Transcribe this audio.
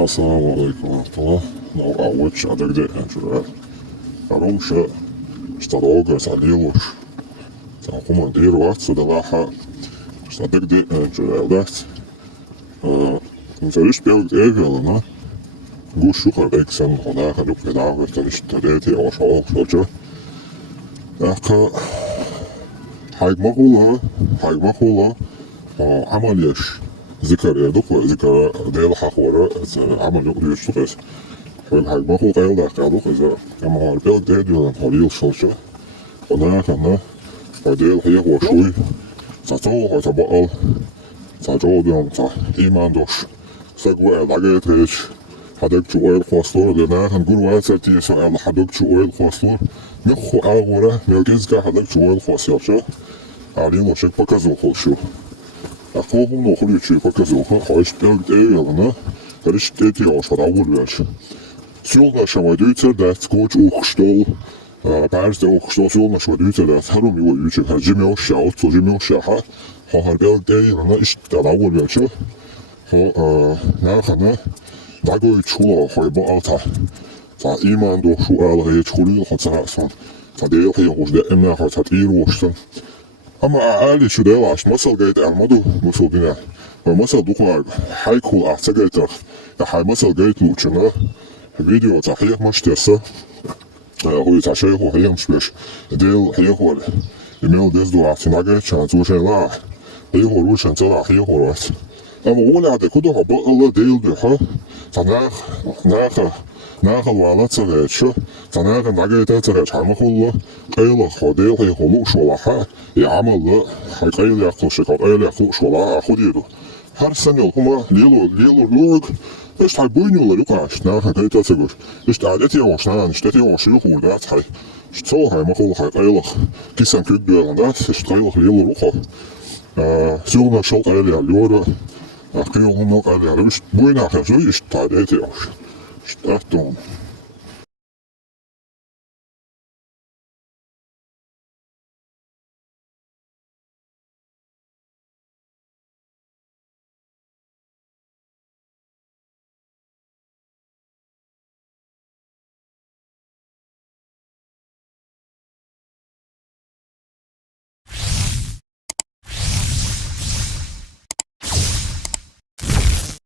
Assalamu alaikum warahmatullah. Nou, ouwets, had ik dit en zo. Waarom ze staat ook als allereerst. Ze commanderen wat ze de lachen. Staat ik dit en zo. Dat. Ze is speelt even, hè. Goed zoeken, ik zijn vandaag en op vandaag is dat is dat dit hier zo, zo. هاي مقولة عمليش ذكر يدق ذكر ديال حقورة عمل يقول يشتغل هاي مقولة قيل ده قالوا إذا كما هو البلد ده يقول هوليل شلشة هناك هنا وديال هي هو شوي تطور هتبقى تجود يوم تا إيمان دوش سقوا لقيت هيك هدك جوال خواستور لنا هنقول واحد سرتي سؤال هدك جوال خواستور نخو أغورة نرجز كه هدك جوال خواستور شو علينا شك بكذا خلشوا أخوهم نخلي شيء بكذا خايش بيرد إيرنا هرش تيتي عشرة أول وش سيولنا شواديتر دات كوج أخشتول بعض أخشتول سيولنا شواديتر دات هرم يوجد هرجمي وشاوت تجمي وشاها هر بيرد إيرنا إيش تداول وش ناخنا دعوي تشولا خيبا ألتا تا إيمان دو شو ألغي تشولي خطسان تا ديل هي وش دائما خطير وشتن أما أعلى شو ده عش مثل جيت أعمده مثل بنا ومثل دخل حيكون أعتقد حي مثل جيت لوتشنا فيديو صحيح مش تسا هو تعشيه هو هي مش بيش ديل هي هو الميل ديز دو أعتناجة كان توشين لا هي هو روش أنت لا هي هو راس أما هو اللي كده هبقى الله ديل ده ناخ الوالد سرعش تناخ ناقيته سرعش عم كله قيل خديل هي خلوش ولا حا يعمل له قيل يأكل شكل قيل يأكلش ولا خديله هر سنة هما ليلو لورك إيش تبين ولا يقعش ناخ قيته سرعش إيش تعدتي واشنا نشتتي واشيخ ودات هاي إيش تسوي هاي ما كله هاي قيل كيسان كبير عندات إيش قيل ليلو روحه سيونا شو قيل يا لورا قيل هما قيل يا لوش بوينا خشوي إيش تعدتي واش Start